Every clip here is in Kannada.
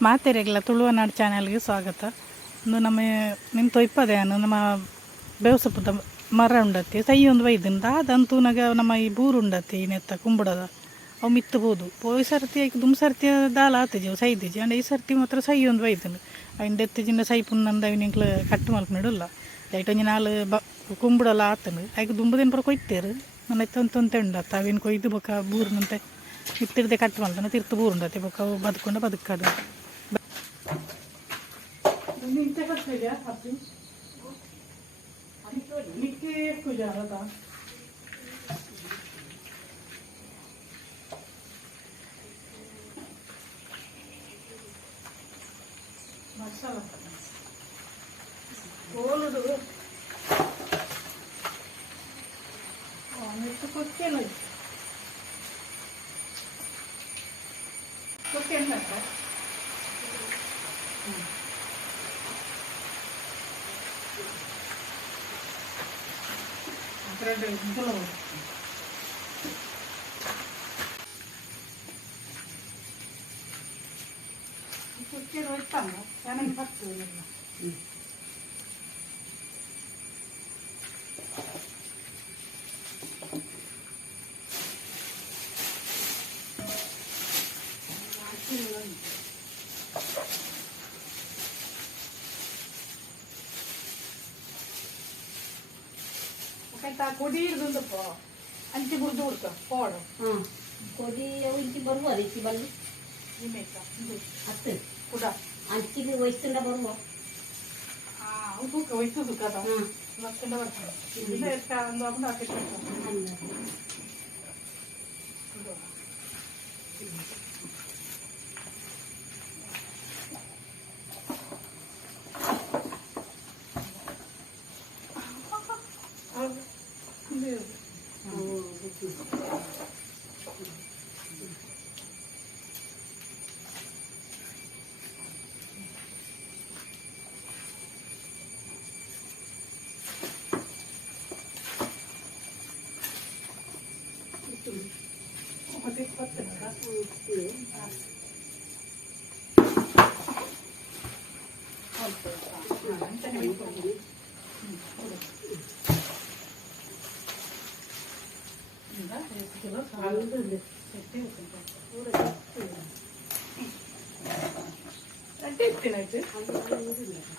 ಮಾತೆರೆಗ್ಲ ತುಳುವನಾಡು ಚಾನೆಲ್ಗೆ ಸ್ವಾಗತ. ಇಂದು ನಿಮ್ಮ ತೊಯ್ಪದೆ ನಮ್ಮ ಬೇವಸಪ್ಪದ ಮರ ಉಂಡತಿ ಸೈ ಒಂದು ವೈದ್ಯಂದ ಅದಂತೂನಾಗ ನಮ್ಮ ಈ ಬೂರು ಉಂಡತಿ ನೆತ್ತ ಕುಂಬುಡದ ಅವು ಮಿತ್ತಬೋದು ಈ ಸರ್ತಿ ಆಯ್ಕೆ ದುಮ್ ಸರ್ತಿ ದಾಲ ಆತಜಿ ಸೈದಿಜಿ ಅಂಡ್ ಈ ಸರ್ತಿ ಮಾತ್ರ ಸೈ ಒಂದು ವೈದ್ಯನು ಅವಿನ ಎತ್ತಿಜಿಂದ ಸೈ ಪುನ್ನಂದ ಅವಿನಿಂಕ್ಲು ಕಟ್ಟು ಮಲ್ಪನಿಡಲ್ಲ ಲೈಟೊಂಜಿ ನಾಲ್ ಕುಂಬುಡಲ್ಲ ಆತನು ಆಯ್ಕೆ ದುಂಬದೇನು ಪರ ಕೊಯ್ತೇರು ನನ್ನ ಎತ್ತೊಂತೆ ಉಂಡತ್ತ ಅವಿನ ಕೊಯ್ದು ಬೊಕ್ಕ ಬೂರಿನಂತೆ ಇತ್ತಿರ್ದೆ ಕಟ್ಟು ಮಲ್ತಾನೆ ತಿರ್ತು ಬೂರು ಉಂಡತಿ ಬೊಕ್ಕ ಅವು ಬದುಕೊಂಡು ಬದುಕಾಡು ಮಸಾಲ ಗೋಲುಡು ಮೆತ್ತು ಕೊಕ್ಕೇನ ಕೊಕ್ಕೇನ ಕೊಕ್ಕೇನು ಇತ್ತಲ್ಲ ಚೆನ್ನಾಗಿ ಬರ್ತದೆ ಕೊಡಿ ಹಿಡಿದಪ್ಪ ಅಂಚಿ ಬುರ್ದು ಹುಡ್ಕ ಪೋಡು ಕೊಡಿ ಇಂಚಿ ಬರುವ ಇಂಚಿ ಬಲ್ಲಿ ಹತ್ತು ಕೂಡ ಅಂಚಿಗೆ ವಯಸ್ಸಿಂದ ಬರುವ ತೂಕ ವಯಸ್ಸು ತೂಕ ಲಕ್ಷದ ಬರ್ತದೆ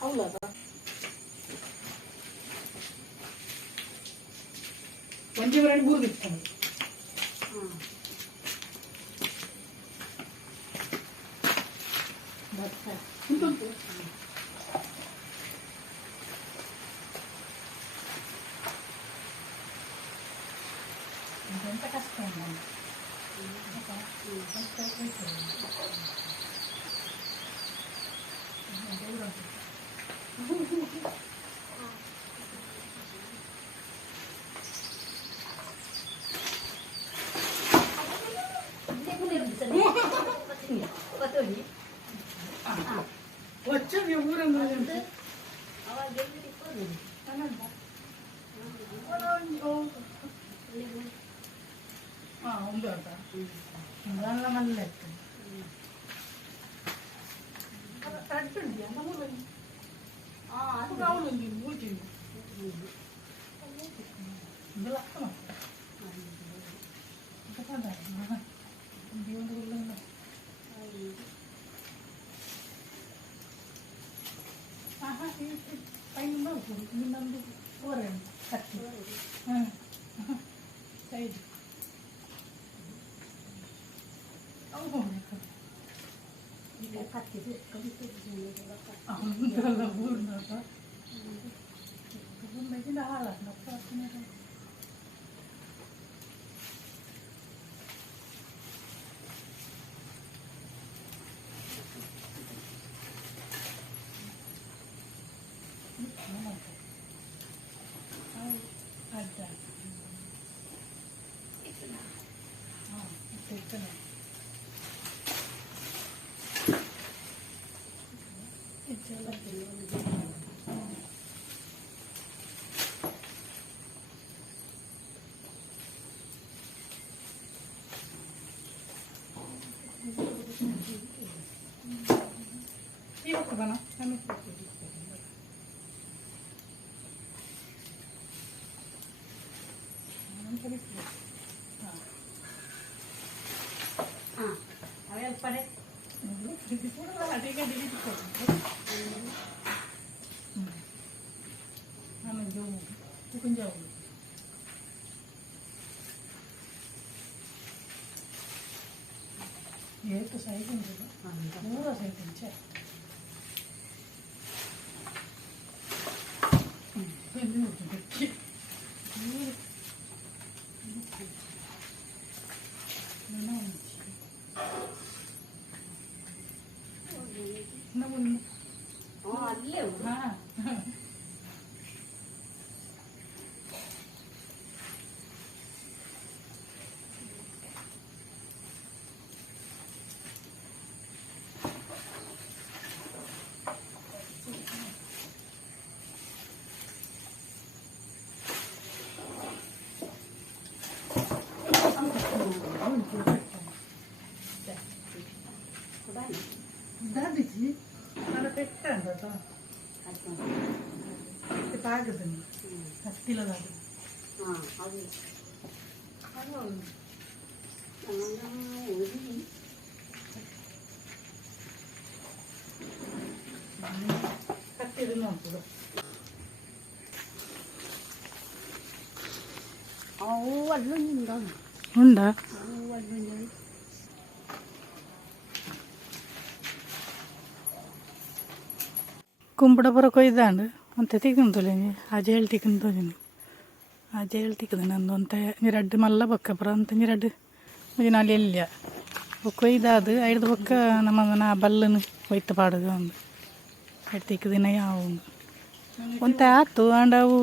ಒಂದು ಹಬ್ಬ ಒಂದೇ ಬರಡಿ ಬೂರು ಬಿಡ್ತಾನೆ ಎಂತ ಕಷ್ಟ వచ్చేది ఊరంగా ఉందంట దానిలో మళ్ళీ కట్టండి అన్న అవునండి ఊచింది ఇందులో దేవుడు పైన నిన్నందు ఊరండి కట్టి సైడ్ ಬನ ಹಾಂ ಅವೆಲ್ಲ ಪಡೆ ಕುಂಜಾವು ಏಟು ಸೈಟ್ ಉಂಟು ಮೂರ ಸೈಟ್ ಉಂಚೆ ಅಲ್ಲೇ ಹಾಂ దాదికి అలా పెట్టాను కదా అది తాగదండి కత్తిలో కాదు అది కత్తి ఉన్నప్పుడు అల్లు ఉందా అల్లు ಕುಂಬಡ ಬರೋಕೆ ಒಯ್ದಾಂಡು ಅಂತ ತಿಕ್ಕಂತಲೆ ಆಜೆ ಹೇಳಿ ತಿಕ್ಕಂತೋಜಿನಿ ಆಜೆ ಹೇಳಿ ತಿಕ್ಕದ ನಂದು ಅಂತ ನೀರಡ್ಡು ಮಲ್ಲ ಬೊಕ್ಕ ಬರ ಅಂತ ನೀರಡ್ಡು ಮುಜಿನ ಅಲ್ಲಿ ಎಲ್ಲಿಯ ಬೊಕ್ಕ ಒಯ್ದಾದು ಐದು ಬೊಕ್ಕ ನಮ್ಮ ನಾ ಬಲ್ಲನು ಒಯ್ತು ಪಾಡೋದು ಒಂದು ಐದು ತಿಕ್ಕದಿನ ಯಾವ ಒಂತೆ ಆತು ಅಂಡ್ ಅವು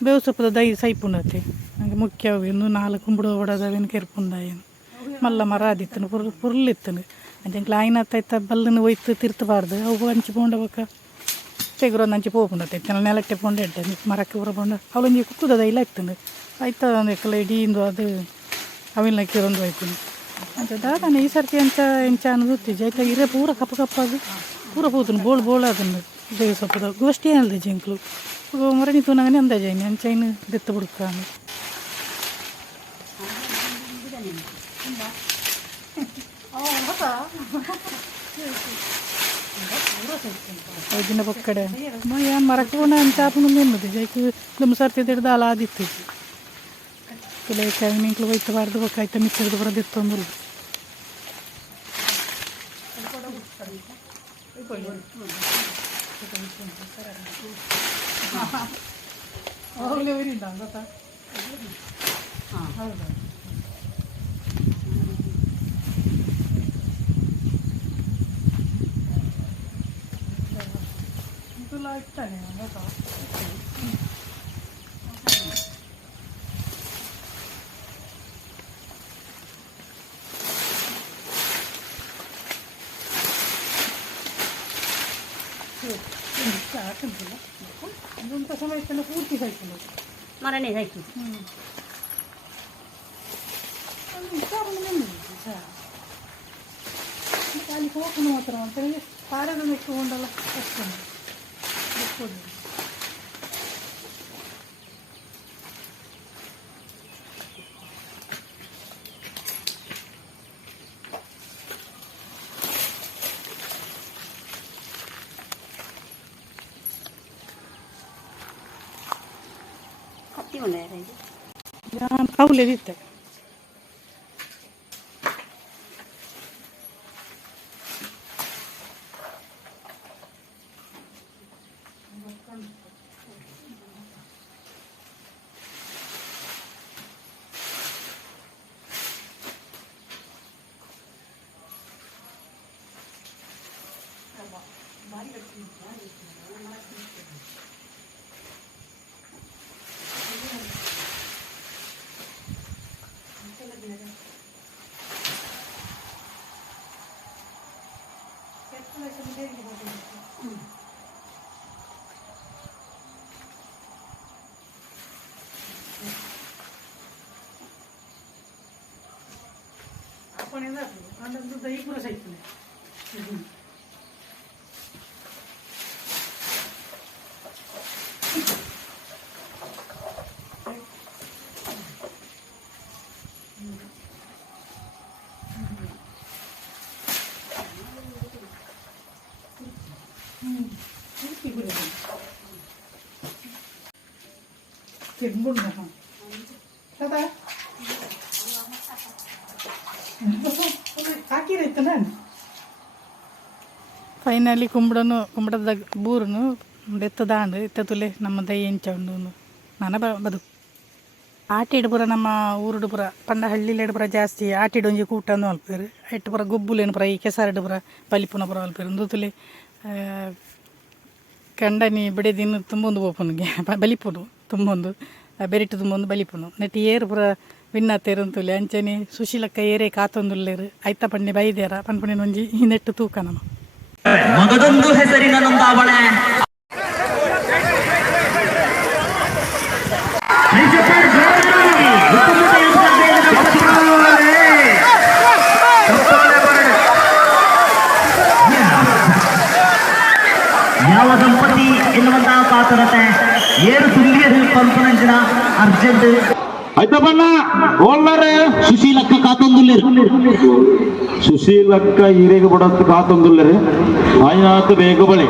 ಬೇವು ಸೊಪ್ಪದ ದೈ ಸೈಪುಂಡತೆ ನನಗೆ ಮುಖ್ಯ ಅವು ಇನ್ನು ನಾಲ್ಕು ಕುಂಬಡ ಹೊಡೋದವೇನು ಕೆರ್ಪುಂದಾಯೇನು ಮಲ್ಲ ಮರ ಆದಿತ್ತನು ಪುರ್ಲಿತ್ತನು ಅಂಚಂಕ್ಲ ಆಯ್ನತ್ತ ಬಲ್ಲನು ಒಯ್ತು ತಿರ್ತಬಾರ್ದು ಅವು ಹಂಚಿ ಪೋಂಡ ಬೊಕ್ಕ ತೆಗ್ರೊಂದು ಹಂಚಿ ಪೋಪುಂಡತೆ ಚೆನ್ನ ನೆಲಟ್ಟೆ ಪೋಂಡ ಎಡ್ಡೆ ಮರಕ್ಕೆ ಉರ ಪೋಂಡ ಅವಳೊಂಜಿ ಕುಕ್ಕುದ ಇಲ್ಲ ಇತ್ತನು ಆಯ್ತು ಒಂದೆಕ್ಕಲ ಇಡೀಂದು ಅದು ಅವಿನಕ್ಕೆ ಒಂದು ಆಯ್ತು ಅಂತ ದಾದಾನೆ ಈ ಸರ್ತಿ ಅಂತ ಎಂಚ ಅನ್ನೋದು ಆಯ್ತಾ ಇರೇ ಪೂರ ಕಪ್ಪು ಕಪ್ಪದು ಪೂರ ಪೂತನು ಬೋಳು ಅದನ್ನು ಬೇವು ಸೊಪ್ಪದ ಗೋಷ್ಠಿ ಏನಲ್ದೆ ಜಂಕ್ಲು ಮರಣಿ ತೂನಗನೆ ಅಂದ ಜೈನಿ ಅಂಚೈನು ದೆತ್ತ ಬುಡ್ಕ ದಿನ ಬೊಕ್ಕಡೆ ಏನು ಮರಕ್ಕೆ ಪೋಂಡ ಚಾಪು ಎನ್ನದು ಜೈಕು ನಮ್ಮ ಸರ್ತಿ ಹಿಡ್ದು ಅಲ್ಲ ಆದಿತ್ತು ಕೆಲವು ಕೈನಿಂಕ್ಲು ಒಯ್ತಬಾರ್ದು ಬೊಕ್ಕ ಆಯ್ತಾ ಮಿಕ್ಕಿಡ್ದು ಬರೋದಿತ್ತೊಂದು ಅವಾಗಲೇ ಊರಿಂದ ಗೊತ್ತಾ ಹೌದಾ ಇದೆಲ್ಲ ಇರ್ತಾನೆ ಗೊತ್ತಾ ಹಾಕಿಲ್ಲ ಅದೊಂಥ ಸಮಯಕ್ಕೆಲ್ಲ ಪೂರ್ತಿ ಸೈಕಲ್ ಮರನೇ ಸಾಯ್ತು ಅಲ್ಲಿ ಹೋಗೋಣ ಮಾತ್ರ ಅಂತೇಳಿ ಪಾರದ ಇಟ್ಕೊಂಡಲ್ಲ ಕಷ್ಟನೇ ಬಿಟ್ಕೊಡಿ ಕತ್ತಿ ಉಂಡೆ ನಾನು ಅವಲೇದಿತ್ತೆ आपण येणार दही पुरं साहित्य ಹಾಕಿರೈತ ನಾನು ಫೈನಲಿ ಕುಂಬಳದ ಬೂರನು ಎತ್ತದಾಂಡು ಎತ್ತತುಲೆ ನಮ್ಮ ದೈ ಎಂಚ ಉಂಡು ನಾನು ಬದುಕು ಆಟಿಡು ಪುರ ನಮ್ಮ ಊರುಡು ಪುರ ಪಂಡ ಹಳ್ಳಿಲೇಡು ಪುರ ಜಾಸ್ತಿ ಆಟಿಡು ಒಂಜಿ ಕೂಟನ್ನು ಅಲ್ಪೇರು ಎಟ್ಟು ಪುರ ಗೊಬ್ಬುಲೇನು ಪುರ ಈ ಕೆಸರಡು ಪುರ ಬಲಿಪುನ ಪುರ ಅಲ್ಪೇರು ಒಂದುತುಲೆ ಕಂಡನಿ ಬಿಡೆದಿನ್ನು ತುಂಬೊಂದು ಓಪನ್ಗೆ ಬಲಿಪುನು ತುಂಬೊಂದು ಬೆರಿಟ್ಟು ತುಂಬೊಂದು ಬಲಿಪುನು ನೆಟ್ಟು ಏರು ಪುರ ವಿನ್ನತ್ತೇರಂತುಲೆ ಅಂಚನೆ ಸುಶೀಲಕ್ಕ ಏರೇ ಕಾತೊಂದುಲ್ಲೇರು ಐತ ಪಂಡೆ ಬೈದೇರ ಪನ್ಪುಣಿನ ಒಂಜಿ ನೆಟ್ಟು ತೂಕ ನಮ್ಮ ಮಗದೊಂದು ಹೆಸರಿನ ನೊಂದಾವಣೆ ಯಾವ ದಂಪತಿ ಎನ್ನುವಂತಹ ಕಾತುರತೆ ಏರು ತುಲ್ಲಿಯರು ಪಂಪನಂಚಿನ ಅರ್ಜೆಂಟ್ ಆಯ್ತಪ್ಪಣ್ಣ ಓಲ್ಲಾರೆ ಸುಶೀಲಕ್ಕ ಕಾತೊಂದುಲ್ಲೇರು ಸುಶೀಲಕ್ಕ ಹಿರೇಗ ಬಿಡತ್ತು ಕಾತೊಂದುಲ್ಲರಿ ಆಯ್ತು ಬೇಗ ಬಳಿ